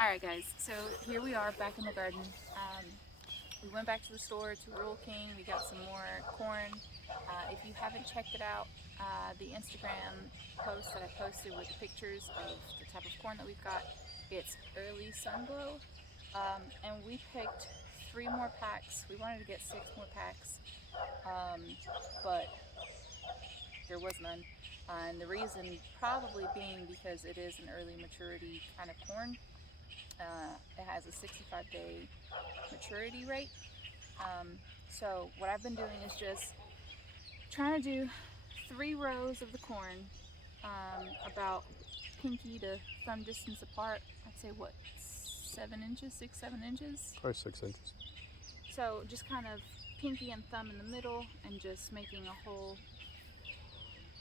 Alright guys, so here we are back in the garden. We went back to the store to Rural King. We got some more corn. If you haven't checked it out, the Instagram post that I posted with the pictures of the type of corn that we've got, it's early sunglow. And we picked 3 more packs. We wanted to get 6 more packs, but there was none. And the reason probably being because it is an early maturity kind of corn. It has a 65-day maturity rate. So what I've been doing is just trying to do 3 rows of the corn, about pinky to thumb distance apart. I'd say what, 7 inches, 6-7 inches? Probably 6 inches. So just kind of pinky and thumb in the middle and just making a hole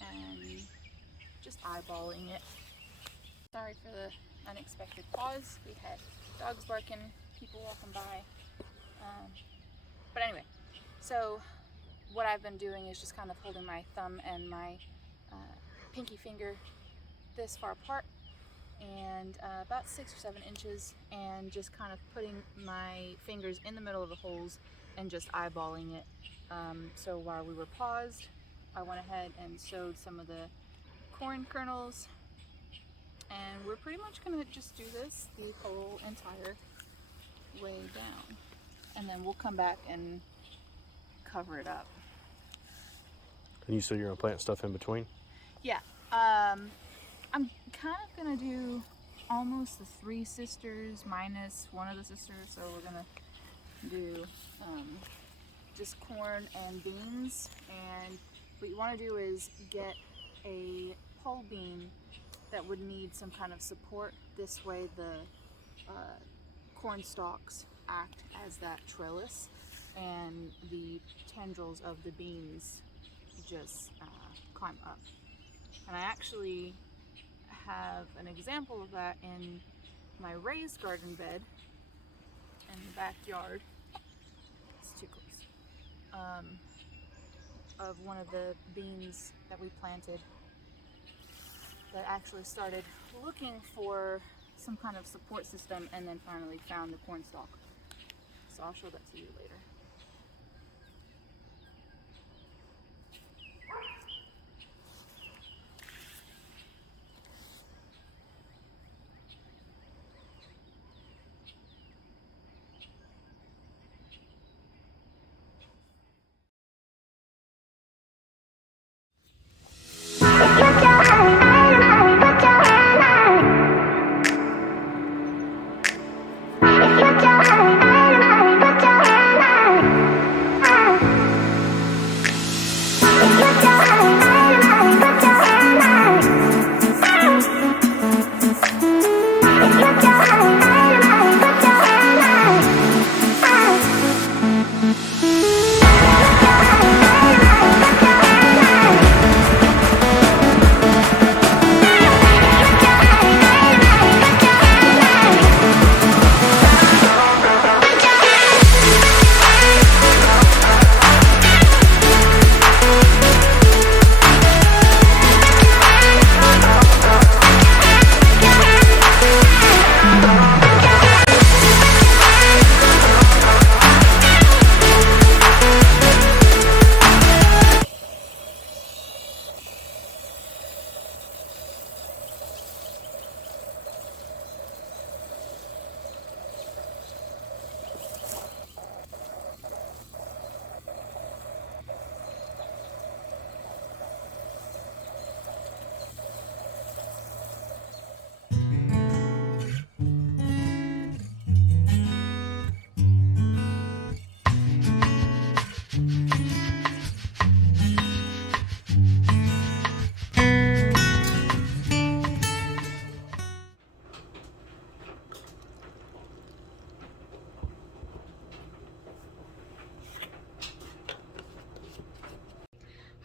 and just eyeballing it. Sorry for the unexpected pause. We had dogs barking, people walking by. But anyway, so what I've been doing is just kind of holding my thumb and my pinky finger this far apart and about 6 or 7 inches, and just kind of putting my fingers in the middle of the holes and just eyeballing it. So while we were paused, I went ahead and sowed some of the corn kernels, and we're pretty much going to just do this the whole entire way down, and then we'll come back and cover it up. And you said you're going to plant stuff in between? Yeah. I'm kind of going to do almost the 3 sisters minus one of the sisters, so we're going to do just corn and beans. And what you want to do is get a whole bean that would need some kind of support. This way the corn stalks act as that trellis, and the tendrils of the beans just climb up. And I actually have an example of that in my raised garden bed in the backyard. It's too close. Of one of the beans that we planted that actually started looking for some kind of support system and then finally found the corn stalk. So I'll show that to you later.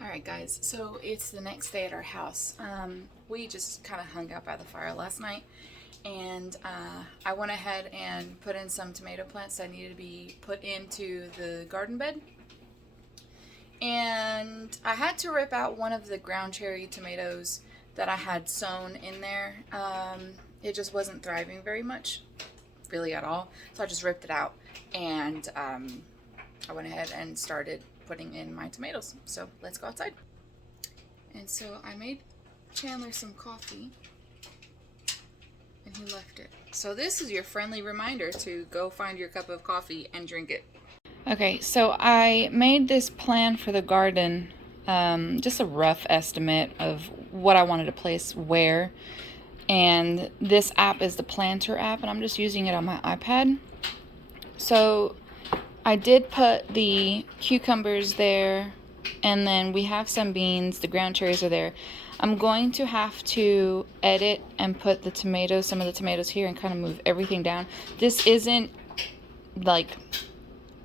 Alright guys, so it's the next day at our house. We just kind of hung out by the fire last night, and I went ahead and put in some tomato plants that needed to be put into the garden bed. And I had to rip out one of the ground cherry tomatoes that I had sown in there. It just wasn't thriving very much. really at all. So I just ripped it out, and I went ahead and started putting in my tomatoes. So let's go outside. And so I made Chandler some coffee, and he left it. So this is your friendly reminder to go find your cup of coffee and drink it. Okay, so I made this plan for the garden, just a rough estimate of what I wanted to place where. And this app is the Planter app, and I'm just using it on my iPad. So I did put the cucumbers there, and then we have some beans. The ground cherries are there. I'm going to have to edit and put the tomatoes, some of the tomatoes here, and kind of move everything down. This isn't like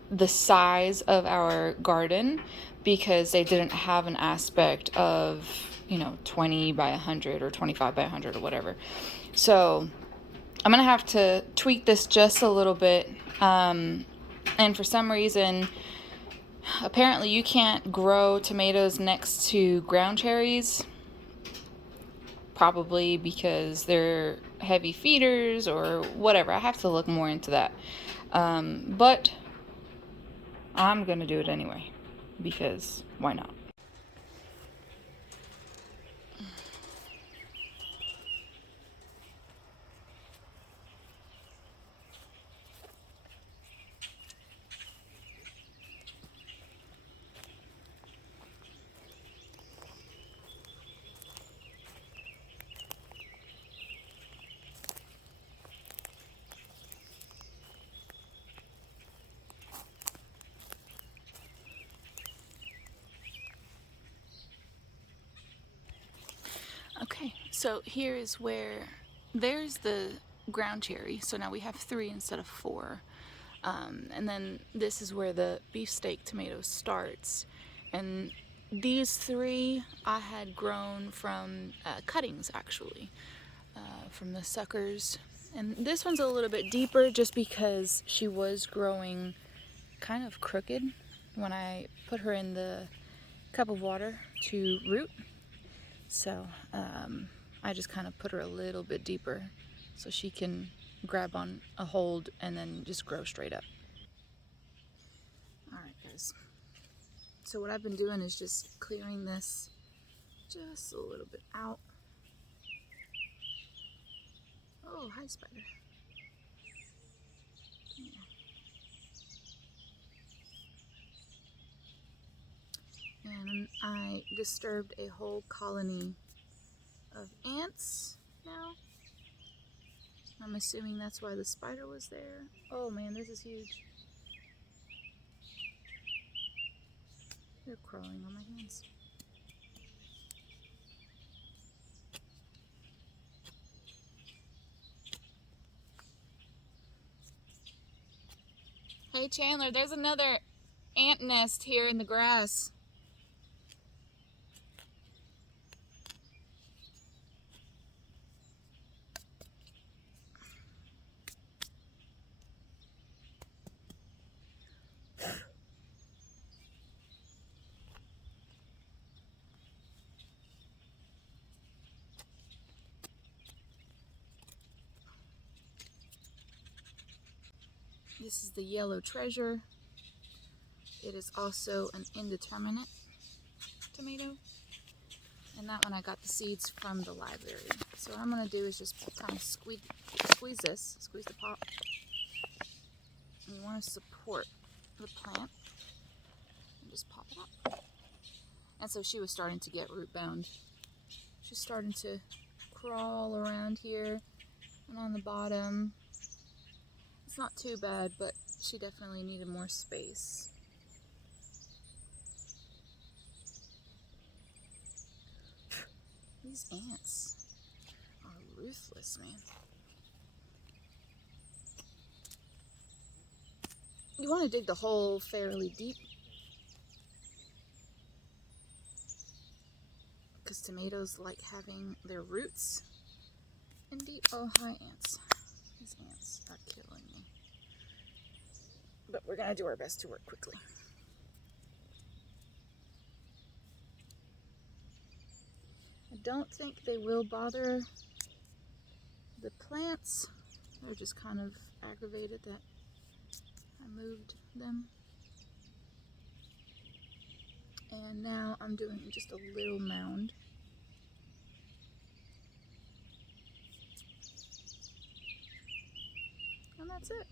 the size of our garden because they didn't have an aspect of, 20 by 100 or 25 by 100 or whatever. So I'm gonna have to tweak this just a little bit. And for some reason, apparently you can't grow tomatoes next to ground cherries, probably because they're heavy feeders or whatever. I have to look more into that. But I'm gonna do it anyway, because why not? Okay, so here is where there's the ground cherry. So now we have 3 instead of 4. And then this is where the beefsteak tomato starts. And these 3 I had grown from cuttings, actually, from the suckers. And this one's a little bit deeper just because she was growing kind of crooked when I put her in the cup of water to root. So I just kind of put her a little bit deeper so she can grab on a hold and then just grow straight up. Alright guys, so what I've been doing is just clearing this just a little bit out. Oh, hi spider. Come here. And I disturbed a whole colony of ants now. I'm assuming that's why the spider was there. Oh man, this is huge. They're crawling on my hands. Hey Chandler, there's another ant nest here in the grass. This is the yellow treasure. It is also an indeterminate tomato. And that one I got the seeds from the library. So what I'm going to do is just kind of squeeze the pop. And you want to support the plant and just pop it up. And so she was starting to get root bound. She's starting to crawl around here and on the bottom. It's not too bad, but she definitely needed more space. These ants are ruthless, man. You want to dig the hole fairly deep, because tomatoes like having their roots in deep. Oh, hi ants. These ants are killing me. But we're going to do our best to work quickly. I don't think they will bother the plants They're just kind of aggravated that I moved them. And now I'm doing just a little mound. And that's it.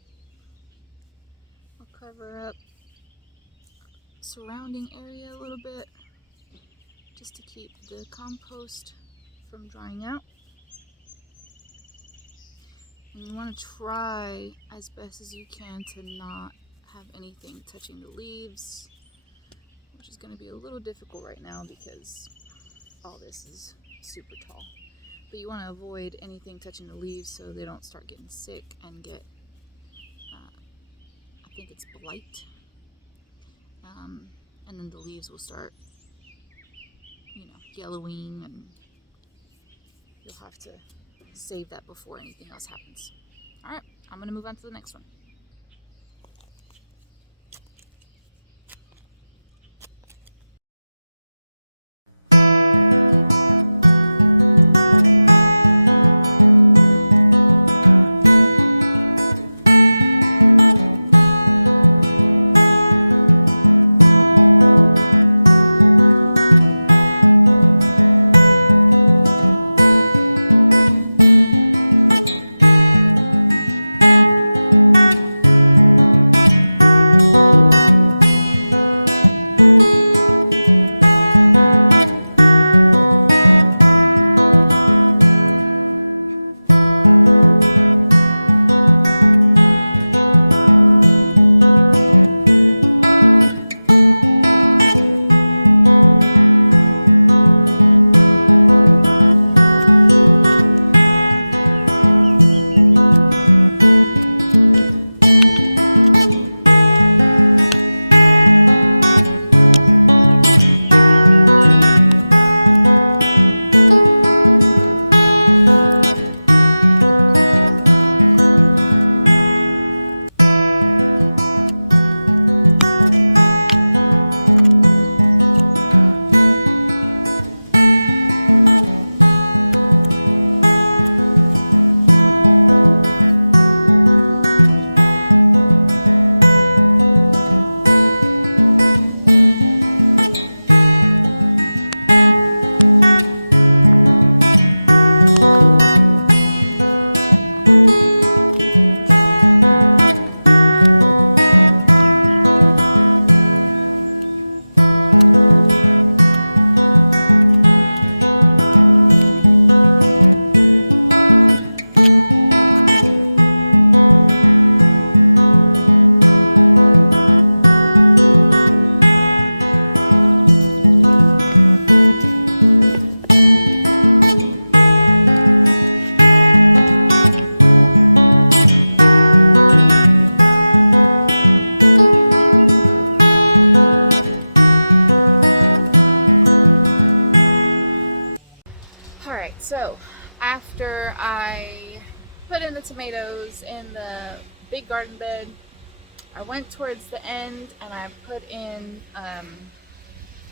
I'll cover up surrounding area a little bit just to keep the compost from drying out. And you want to try as best as you can to not have anything touching the leaves, which is going to be a little difficult right now because all this is super tall. But you want to avoid anything touching the leaves so they don't start getting sick and get, I think it's blight. And then the leaves will start, yellowing, and you'll have to save that before anything else happens. All right, I'm gonna move on to the next one. So after I put in the tomatoes in the big garden bed, I went towards the end and I put in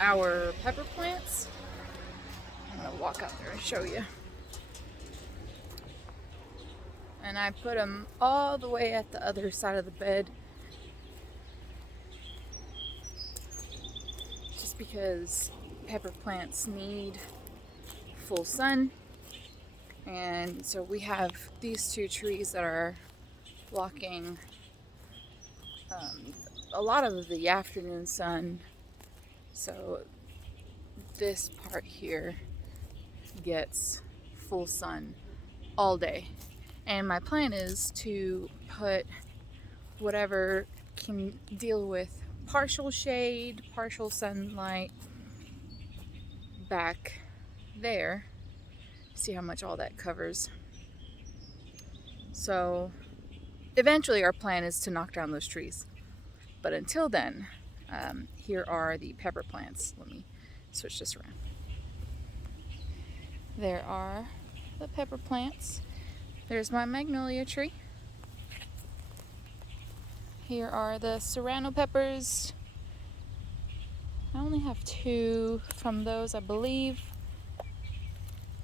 our pepper plants. I'm gonna walk out there and show you. And I put them all the way at the other side of the bed, just because pepper plants need full sun. And so we have these two trees that are blocking a lot of the afternoon sun. So this part here gets full sun all day. And my plan is to put whatever can deal with partial shade, partial sunlight back there. See how much all that covers. So eventually our plan is to knock down those trees. But until then, here are the pepper plants. Let me switch this around. There are the pepper plants. There's my magnolia tree. Here are the serrano peppers. I only have 2 from those, I believe.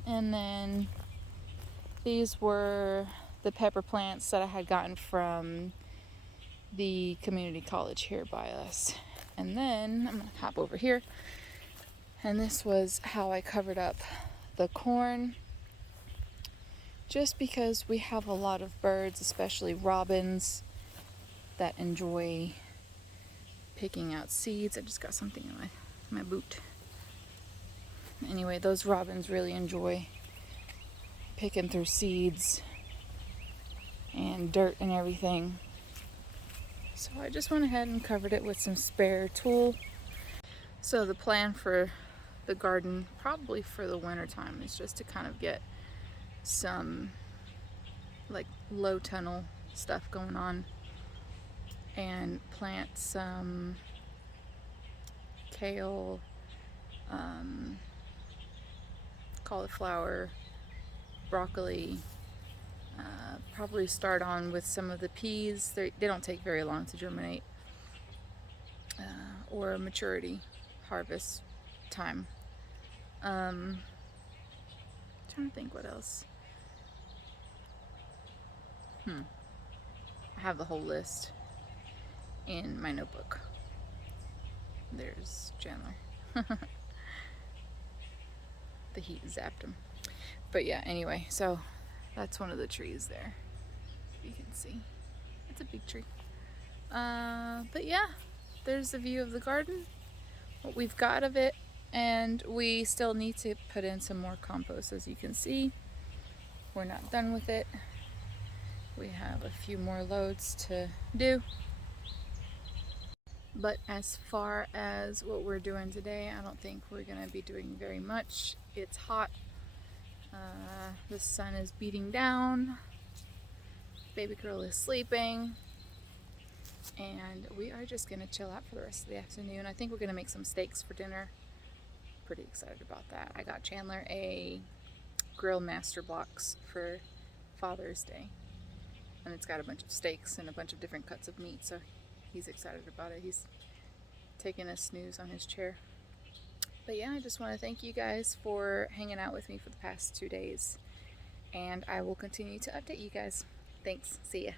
And then these were the pepper plants that I had gotten from the community college here by us. And then I'm gonna hop over here, and this was how I covered up the corn, just because we have a lot of birds, especially robins, that enjoy picking out seeds. I just got something in my boot. Anyway, those robins really enjoy picking through seeds and dirt and everything. So I just went ahead and covered it with some spare tulle. So the plan for the garden, probably for the winter time, is just to kind of get some like low tunnel stuff going on and plant some kale, cauliflower, broccoli. Probably start on with some of the peas. They don't take very long to germinate or maturity, harvest time. Trying to think what else. I have the whole list in my notebook. There's Chandler. The heat zapped him. But yeah, anyway, so that's one of the trees there. You can see. It's a big tree. But yeah, there's the view of the garden, what we've got of it, and we still need to put in some more compost, as you can see. We're not done with it. We have a few more loads to do. But as far as what we're doing today, I don't think we're going to be doing very much. It's hot. The sun is beating down. Baby girl is sleeping. And we are just going to chill out for the rest of the afternoon. I think we're going to make some steaks for dinner. Pretty excited about that. I got Chandler a grill master box for Father's Day. And it's got a bunch of steaks and a bunch of different cuts of meat, so he's excited about it. He's taking a snooze on his chair. But yeah, I just want to thank you guys for hanging out with me for the past 2 days. And I will continue to update you guys. Thanks. See ya.